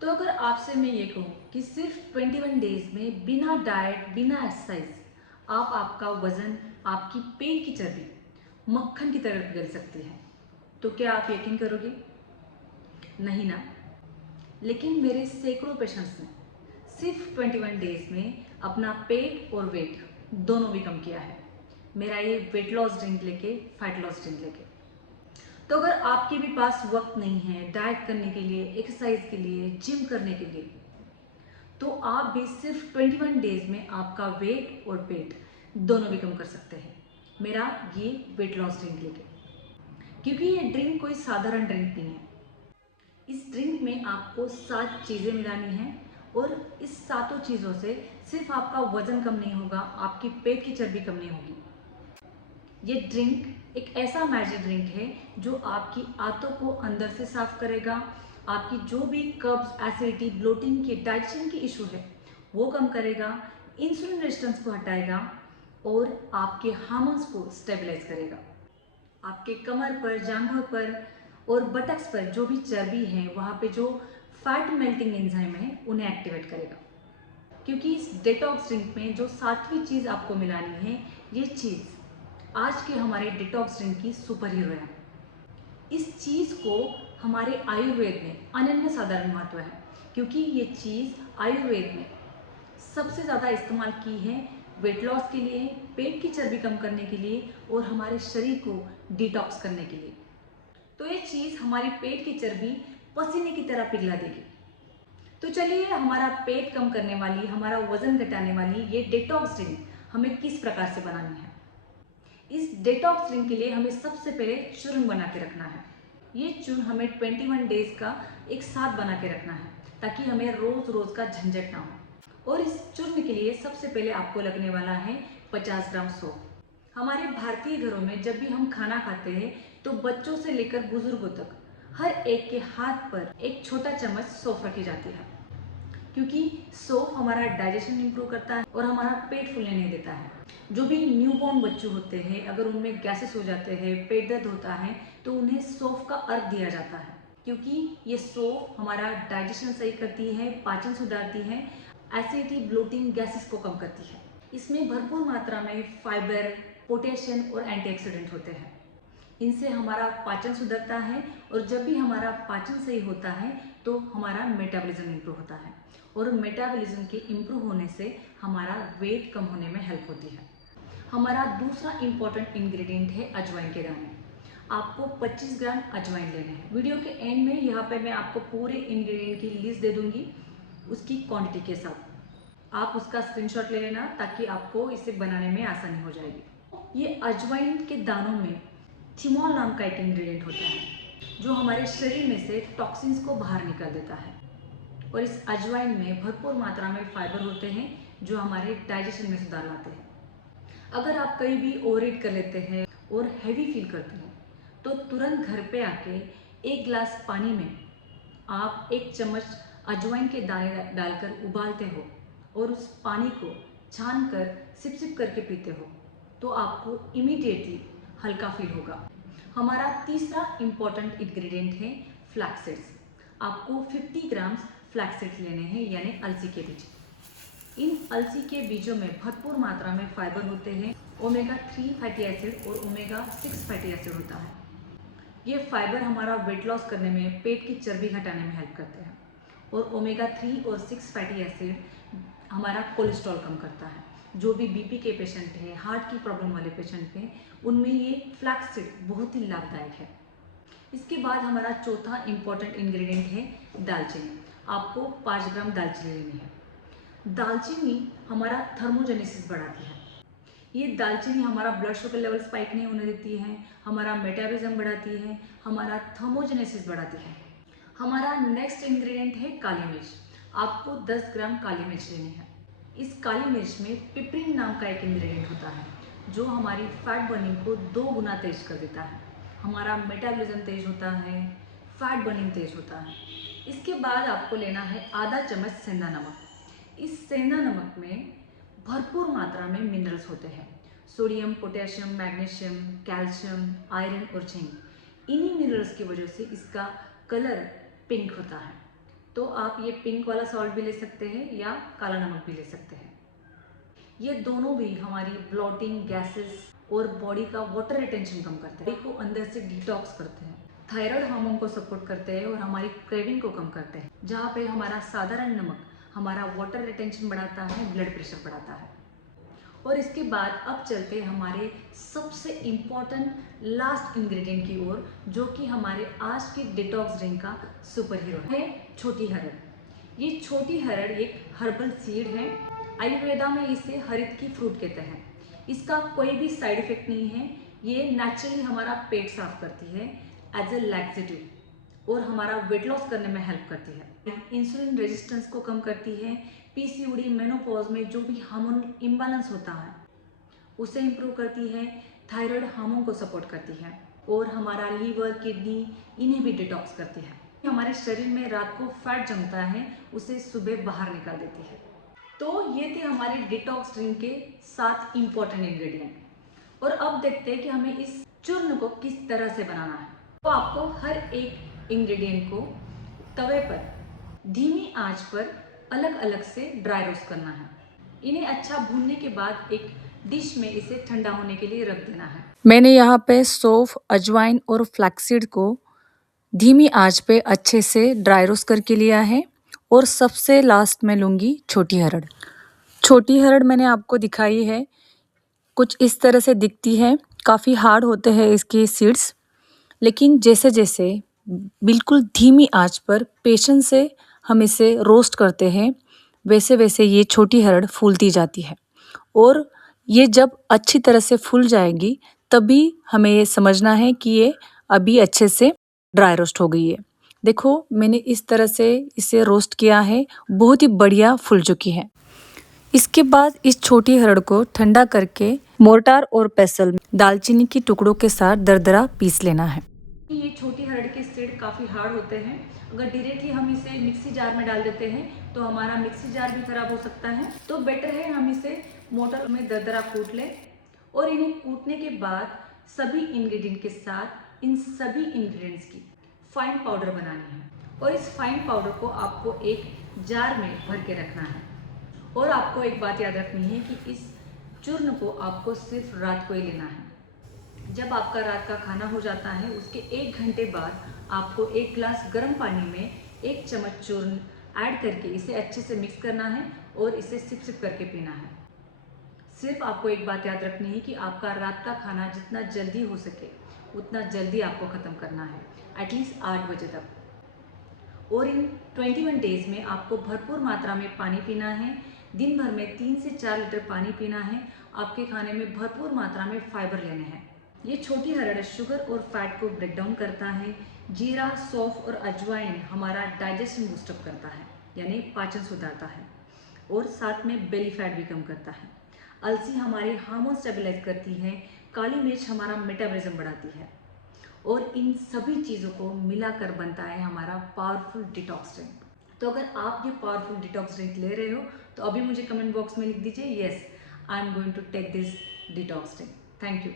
तो अगर आपसे मैं ये कहूँ कि सिर्फ 21 डेज में बिना डाइट बिना एक्सरसाइज आप आपका वजन, आपकी पेट की चर्बी मक्खन की तरह पिघल सकती है, तो क्या आप यकीन करोगे? नहीं ना। लेकिन मेरे सैकड़ों पेशेंट्स ने सिर्फ 21 डेज में अपना पेट और वेट दोनों भी कम किया है, मेरा ये वेट लॉस ड्रिंक लेके, फैट लॉस ड्रिंक लेके। तो अगर आपके भी पास वक्त नहीं है डाइट करने के लिए, एक्सरसाइज के लिए, जिम करने के लिए, तो आप भी सिर्फ 21 डेज में आपका वेट और पेट दोनों भी कम कर सकते हैं, मेरा ये वेट लॉस ड्रिंक लेके। क्योंकि ये ड्रिंक कोई साधारण ड्रिंक नहीं है। इस ड्रिंक में आपको 7 चीज़ें मिलानी हैं और इस सातों चीज़ों से सिर्फ आपका वजन कम नहीं होगा, आपकी पेट की चर्बी कम नहीं होगी। ये ड्रिंक एक ऐसा मैजिक ड्रिंक है जो आपकी आंतों को अंदर से साफ करेगा, आपकी जो भी कब्ज, एसिडिटी, ब्लोटिंग की, डाइजेशन की इशू है वो कम करेगा, इंसुलिन रेजिस्टेंस को हटाएगा और आपके हार्मोन्स को स्टेबलाइज करेगा। आपके कमर पर, जांघों पर और बटक्स पर जो भी चर्बी है, वहाँ पे जो फैट मेल्टिंग एंजाइम है, उन्हें एक्टिवेट करेगा। क्योंकि इस डिटॉक्स ड्रिंक में जो 7वीं चीज़ आपको मिलानी है, ये चीज़ आज के हमारे डिटॉक्स ड्रिंक की सुपर हीरो है। इस चीज़ को हमारे आयुर्वेद में अनन्य साधारण महत्व है, क्योंकि ये चीज़ आयुर्वेद में सबसे ज़्यादा इस्तेमाल की है वेट लॉस के लिए, पेट की चर्बी कम करने के लिए और हमारे शरीर को डिटॉक्स करने के लिए। तो ये चीज़ हमारी पेट की चर्बी पसीने की तरह पिघला देगी। तो चलिए, हमारा पेट कम करने वाली, हमारा वजन घटाने वाली ये डिटॉक्स ड्रिंक हमें किस प्रकार से बनानी है। इस डिटॉक्स ड्रिंक के लिए हमें सबसे पहले चूर्ण बना के रखना है। ये चूर्ण हमें 21 डेज का एक साथ बना के रखना है, ताकि हमें रोज रोज का झंझट ना हो। और इस चूर्ण के लिए सबसे पहले आपको लगने वाला है 50 ग्राम सौंफ। हमारे भारतीय घरों में जब भी हम खाना खाते हैं तो बच्चों से लेकर बुजुर्गों तक हर एक के हाथ पर एक छोटा चम्मच सौंफ रखी जाती है, क्योंकि सौंफ हमारा डाइजेशन इंप्रूव करता है और हमारा पेट फूलने नहीं देता है। जो भी न्यूबॉर्न बच्चे होते हैं, अगर उनमें गैसेस हो जाते हैं, पेट दर्द होता है, तो उन्हें सौंफ का अर्क दिया जाता है, क्योंकि ये सौंफ हमारा डाइजेशन सही करती है, पाचन सुधारती है, एसिडिटी, ब्लोटिंग, गैसेस को कम करती है। इसमें भरपूर मात्रा में फाइबर, पोटेशियम और एंटीऑक्सीडेंट होते हैं। इनसे हमारा पाचन सुधरता है और जब भी हमारा पाचन सही होता है तो हमारा मेटाबॉलिज्म इम्प्रूव होता है और मेटाबॉलिज्म के इम्प्रूव होने से हमारा वेट कम होने में हेल्प होती है। हमारा दूसरा इम्पॉर्टेंट इंग्रेडिएंट है अजवाइन के दाने। आपको 25 ग्राम अजवाइन लेने हैं। वीडियो के एंड में यहाँ पे मैं आपको पूरे इंग्रेडिएंट की लिस्ट दे दूंगी, उसकी क्वांटिटी के साथ। आप उसका स्क्रीनशॉट ले लेना ताकि आपको इसे बनाने में आसानी हो जाएगी। ये अजवाइन के दानों में थिमोल नाम का एक इंग्रेडिएंट होता है जो हमारे शरीर में से टॉक्सिन्स को बाहर निकाल देता है। और इस अजवाइन में भरपूर मात्रा में फाइबर होते हैं जो हमारे डाइजेशन में सुधार लाते हैं। अगर आप कहीं भी ओवर ईट कर लेते हैं और हैवी फील करते हैं तो तुरंत घर पे आके 1 गिलास पानी में आप 1 चम्मच अजवाइन के दाने डालकर उबालते हो और उस पानी को छान कर सिप सिप करके पीते हो तो आपको इमीडिएटली हल्का फील होगा। हमारा तीसरा इम्पॉर्टेंट इंग्रेडिएंट है फ्लैक्स सीड्स। आपको 50 ग्राम फ्लैक्स सीड्स लेने हैं, यानी अलसी के बीज। इन अलसी के बीजों में भरपूर मात्रा में फाइबर होते हैं, ओमेगा 3 फैटी एसिड और ओमेगा 6 फैटी एसिड होता है। ये फाइबर हमारा वेट लॉस करने में, पेट की चर्बी घटाने में हेल्प करते हैं और ओमेगा 3 और 6 फैटी एसिड हमारा कोलेस्ट्रॉल कम करता है। जो भी बीपी के पेशेंट हैं, हार्ट की प्रॉब्लम वाले पेशेंट हैं, उनमें ये फ्लैक्स सीड बहुत ही लाभदायक है। इसके बाद हमारा चौथा इम्पॉर्टेंट इंग्रेडिएंट है दालचीनी। आपको 5 ग्राम दालचीनी लेनी है। दालचीनी हमारा थर्मोजेनेसिस बढ़ाती है। ये दालचीनी हमारा ब्लड शुगर लेवल स्पाइक नहीं होने देती है, हमारा मेटाबॉलिज्म बढ़ाती है, हमारा थर्मोजेनेसिस बढ़ाती है। हमारा नेक्स्ट इंग्रेडिएंट है काली मिर्च। आपको 10 ग्राम काली मिर्च लेनी है। इस काली मिर्च में पिपरिन नाम का एक इंग्रेडिएंट होता है जो हमारी फैट बर्निंग को 2 गुना तेज कर देता है। हमारा मेटाबॉलिज्म तेज होता है, फैट बर्निंग तेज होता है। इसके बाद आपको लेना है आधा चम्मच सेंधा नमक। इस सेंधा नमक में भरपूर मात्रा में मिनरल्स होते हैं, sodium, potassium, magnesium, calcium, iron और जिंक। इन्हीं मिनरल्स की वजह से इसका कलर पिंक होता है। तो आप ये पिंक वाला सॉल्ट भी ले सकते हैं या काला नमक भी ले सकते हैं। ये दोनों भी हमारी ब्लॉटिंग, गैसेस और बॉडी का वाटर रिटेंशन कम करते हैं, बॉडी को अंदर से डिटॉक्स करते हैं, थायराइड हार्मोन को सपोर्ट करते हैं और हमारी क्रेविंग को कम करते हैं। जहाँ पे हमारा साधारण नमक हमारा वाटर रिटेंशन बढ़ाता है, ब्लड प्रेशर बढ़ाता है। और इसके बाद अब चलते हैं हमारे सबसे इम्पॉर्टेंट लास्ट इंग्रेडिएंट की ओर, जो कि हमारे आज की डिटॉक्स ड्रिंक का सुपर हीरो है, छोटी हरड़। ये छोटी हरड़ एक हर्बल सीड है। आयुर्वेदा में इसे हरित की फ्रूट कहते हैं। इसका कोई भी साइड इफेक्ट नहीं है। ये नेचुरली हमारा पेट साफ करती है एज ए लैक्सेटिव और हमारा वेट लॉस करने में हेल्प करती है। इंसुलिन रेजिस्टेंस को कम करती है। पीसीओडी, मेनोपॉज में जो भी हार्मोन इम्बैलेंस होता है उसे इम्प्रूव करती है। थायराइड हार्मोन को सपोर्ट करती है और हमारा लीवर, किडनी इन्हें भी डिटॉक्स करती है। हमारे शरीर में रात को फैट जमता है, उसे सुबह बाहर निकाल देती है। तो ये थे हमारे डिटॉक्स ड्रिंक के 7 इंपॉर्टेंट इंग्रेडिएंट। और अब देखते हैं कि हमें इस चूर्ण को किस तरह से बनाना है। तो आपको हर एक इंग्रेडिएंट को तवे पर धीमी आंच पर अलग अलग से ड्राई रोस्ट करना है। इन्हें अच्छा भूनने के बाद एक डिश में इसे ठंडा होने के लिए रख देना है। मैंने यहाँ पे सौंफ, अजवाइन और फ्लैक्सीड को धीमी आंच पे अच्छे से ड्राई रोस्ट करके लिया है। और सबसे लास्ट में लूँगी छोटी हरड़। छोटी हरड़ मैंने आपको दिखाई है, कुछ इस तरह से दिखती है। काफ़ी हार्ड होते हैं इसके सीड्स, लेकिन जैसे जैसे बिल्कुल धीमी आंच पर पेशेंस से हम इसे रोस्ट करते हैं, वैसे वैसे ये छोटी हरड़ फूलती जाती है। और ये जब अच्छी तरह से फूल जाएगी तभी हमें ये समझना है कि ये अभी अच्छे से ड्राई रोस्ट हो गई है। देखो, मैंने इस तरह से इसे रोस्ट किया है, बहुत ही बढ़िया फूल चुकी है। इसके बाद इस छोटी हरड़ को ठंडा करके मोर्टार और पेसल में दालचीनी के टुकड़ों के साथ दरदरा पीस लेना है। ये छोटी हरड़ के सीड काफ़ी हार्ड होते हैं। अगर डायरेक्टली हम इसे मिक्सी जार में डाल देते हैं तो हमारा मिक्सी जार भी खराब हो सकता है। तो बेटर है हम इसे मोटर में दरदरा कूट लें। और इन्हें कूटने के बाद सभी इंग्रेडिएंट के साथ इन सभी इंग्रेडिएंट्स की फाइन पाउडर बनानी है। और इस फाइन पाउडर को आपको एक जार में भर के रखना है। और आपको एक बात याद रखनी है कि इस चूर्ण को आपको सिर्फ रात को ही लेना है। जब आपका रात का खाना हो जाता है उसके 1 घंटे बाद आपको 1 गिलास गर्म पानी में 1 चम्मच चूर्ण ऐड करके इसे अच्छे से मिक्स करना है और इसे सिप सिप करके पीना है। सिर्फ आपको एक बात याद रखनी है कि आपका रात का खाना जितना जल्दी हो सके उतना जल्दी आपको ख़त्म करना है, एटलीस्ट 8 बजे तक। और इन 21 डेज में आपको भरपूर मात्रा में पानी पीना है। दिन भर में 3 से 4 लीटर पानी पीना है। आपके खाने में भरपूर मात्रा में फाइबर लेने हैं। ये छोटी हरड़ शुगर और फैट को ब्रेक डाउन करता है। जीरा, सौंफ और अजवाइन हमारा डाइजेशन बूस्टअप करता है, यानी पाचन सुधारता है। और साथ में बेली फैट भी कम करता है। अलसी हमारे हार्मोन स्टेबलाइज करती है। काली मिर्च हमारा मेटाबॉलिज्म बढ़ाती है। और इन सभी चीज़ों को मिलाकर बनता है हमारा पावरफुल डिटॉक्स ड्रिंक। तो अगर आप ये पावरफुल डिटॉक्स ड्रिंक ले रहे हो तो अभी मुझे कमेंट बॉक्स में लिख दीजिए, yes I am going to take this detox drink. Thank you.